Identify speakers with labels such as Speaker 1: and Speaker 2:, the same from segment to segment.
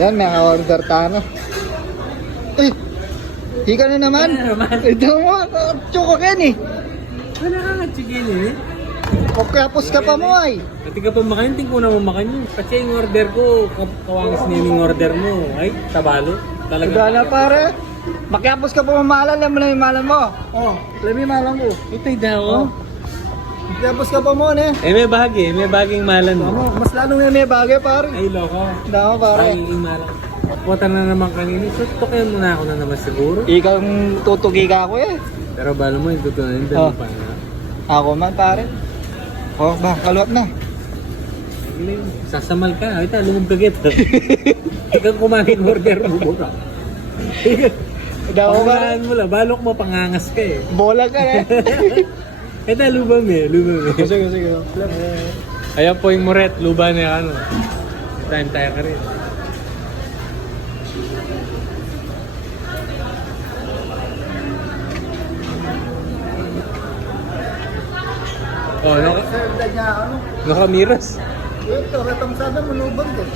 Speaker 1: Yan, may order tayo. Eh, hika na naman.
Speaker 2: Ano naman?
Speaker 1: Ito mo, choco ken eh.
Speaker 2: Wala ka nga chicken eh.
Speaker 1: Pagkapos ka pa mo ay.
Speaker 2: Pati ka pa makain, tingko na mo makan yun. Kasi yung order ko, ka- kawangis na yung order mo. Ay, tabalo. Talaga.
Speaker 1: Wala pare. Makyapos ka pa mamalan, alam mo na yung malan mo. Oh, alam mo yung malan mo.
Speaker 2: Ito yung daw.
Speaker 1: Oh. Makyapos ka pa mo, ne.
Speaker 2: Eh, may bahagi. May baging malan mo.
Speaker 1: Ano, mas lalo nga may bagay pare.
Speaker 2: Ay, loko.
Speaker 1: Dako pare.
Speaker 2: Baging malan. Puta na naman kanina. So, tukayan mo na ako na naman siguro.
Speaker 1: Ikaw ang tutugi ka ako eh.
Speaker 2: Pero balo mo, yung totoo na yung
Speaker 1: Oh.
Speaker 2: pa na.
Speaker 1: Ako man pare. Oh, ba, kaluwat na.
Speaker 2: Sasamal ka. Ito, lumog ka kita. Ikaw kumain order mo, buka.
Speaker 1: Dako pare.
Speaker 2: Pangalan mo lang. Balok mo, pangangas ka eh.
Speaker 1: Bola ka eh.
Speaker 2: Ito, lubam eh. Lubam eh.
Speaker 1: sige, sige.
Speaker 2: Ayan po yung muret, luba na ano. Time tayo ka rin. Oh, naka,
Speaker 1: Sir, niya ano.
Speaker 2: nakamiras.
Speaker 1: Ito, katang sana manubag eh.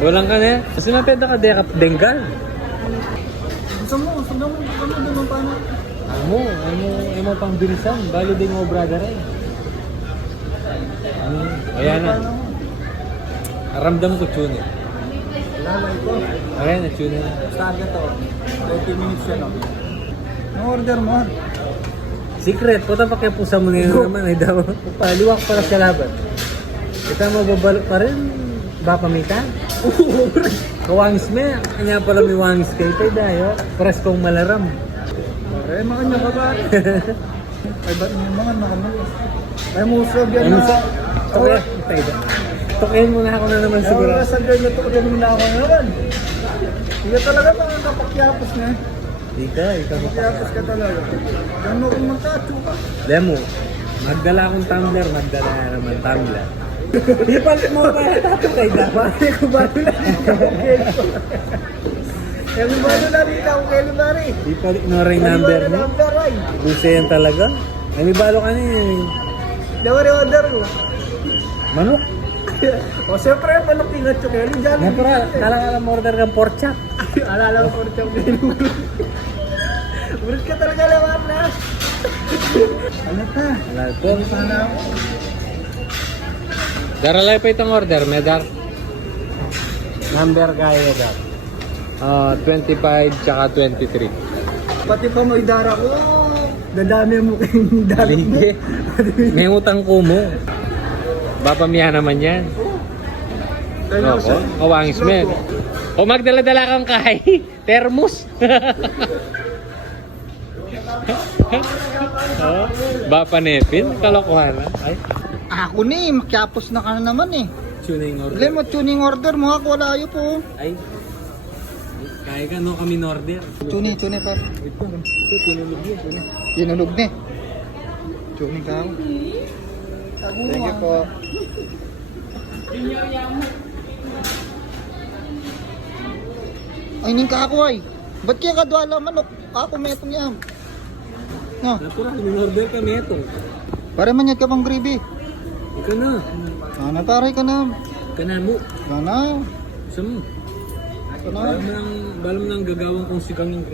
Speaker 2: Walang ka na. Kasi napeda ka dekap Bengal.
Speaker 1: Gusto mo, gusto mo, gusto mo, ganun pa na.
Speaker 2: Amo, amo, amo pang bilisan. Balo din mo brother eh. Ano, ayan na. Aramdam ko tune eh.
Speaker 1: Lalay ko.
Speaker 2: Ayan na, tune na.
Speaker 1: Saga to. 30 minutes yan oh. Order mo.
Speaker 2: Secret, puta pa kaya pusa mo na yun naman ay daw. Paliwak pala sa laban. Kita mo babalik pa rin. Ba pamitan? Kawangis me. Kanya pala may wangis kay tayo dayo. Pares kong malaram.
Speaker 1: Pare, makanya ka ba? Ay, ba't may mga nakamay? Ay, musog yan
Speaker 2: Ano
Speaker 1: na.
Speaker 2: sa... Tukay, tayo. Tukayin mo na ako na naman siguro.
Speaker 1: Siguro. Sa ganyan to, ganyan na ako naman. Hindi talaga makakapakyapos na.
Speaker 2: Dito, ikaw mo pa.
Speaker 1: Pakyapos ka talaga. Mo kung magkacho ka.
Speaker 2: Demo, magdala akong tumbler, magdala ka naman tumbler. Ipalit mo pa tato kay dapat.
Speaker 1: Pare, kung ba na dito ako ba na dito ako pare.
Speaker 2: Ipalit mo rin number
Speaker 1: Ano
Speaker 2: mo.
Speaker 1: ba number, ay?
Speaker 2: Buse yan talaga. Ay, may balo ka na yun.
Speaker 1: Dawa rin order mo.
Speaker 2: Manok.
Speaker 1: O, siyempre, manok yung kayo. Diyan.
Speaker 2: Nga pero, kala ka lang order ng pork chop.
Speaker 1: Alala ko po yung menu. Ulit ka talaga lawan na. Ano ta?
Speaker 2: Wala po.
Speaker 1: Sana ako.
Speaker 2: Daralay pa itong order, medar. Number kaya dar. Ah, 25 tsaka 23.
Speaker 1: Pati pa mo idara ko. Dadami mo kayong idara mo.
Speaker 2: May utang ko mo. Bapamiya naman yan.
Speaker 1: Kaya
Speaker 2: Ako, kawangis men. O magdala-dala kang kahay. Termos. oh, Bapa Nepin, kalokohan. Ay,
Speaker 1: Ako ni, makyapos na ka na naman eh.
Speaker 2: tuning order.
Speaker 1: mo tuning order mo ako wala ayo po.
Speaker 2: Ay, kaya ka no kami order.
Speaker 1: Tuni, tuni pa.
Speaker 2: Ito, ito, tinulog yun. Tuni.
Speaker 1: Kinulog ni. Tuni ka ako. Thank you po. Ay, ning ka ako ay. Ba't kaya kadwala manok? Ako metong yan. No,
Speaker 2: Natural, min-order kami ito.
Speaker 1: para man ka pang gravy.
Speaker 2: Ikaw na.
Speaker 1: Sana taray ka na.
Speaker 2: Kanan mo.
Speaker 1: Sana.
Speaker 2: Sa mo. Balam nang, balam nang gagawang kong sigang yung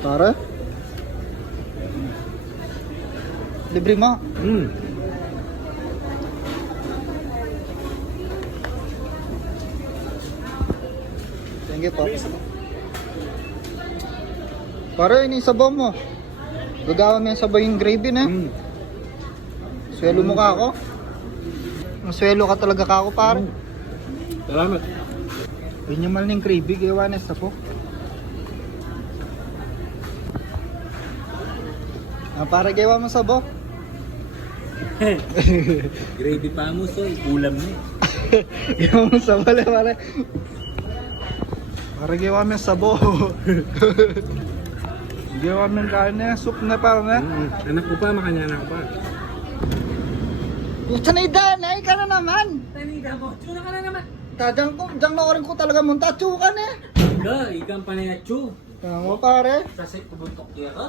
Speaker 1: Tara. Libre mo.
Speaker 2: Hmm.
Speaker 1: Thank you po. Para ini sabaw mo. Gagawa mo yung sabaw yung gravy na.
Speaker 2: Hmm.
Speaker 1: Swelo mo ka ako. Maswelo ka talaga ka ako pare.
Speaker 2: Salamat.
Speaker 1: Yun yung mal ng gravy, gawa na sa po. Ah, para gawa mo sabaw.
Speaker 2: Gravy pa mo, so ulam na eh.
Speaker 1: gawa mo sabaw pare pare. Para gawa mo sabaw. gawa mo karne, soup na pare na.
Speaker 2: Mm, anak ko pa, makanya anak ko pa.
Speaker 1: Puta na idan, ay ka na naman.
Speaker 2: Taniga mo, tuna ka na naman.
Speaker 1: Tadang ko, dang na rin ko talaga munta, tsuka na.
Speaker 2: Ga, ikan pa na yacho.
Speaker 1: Tama pare.
Speaker 2: Kasi kubuntok niya ka.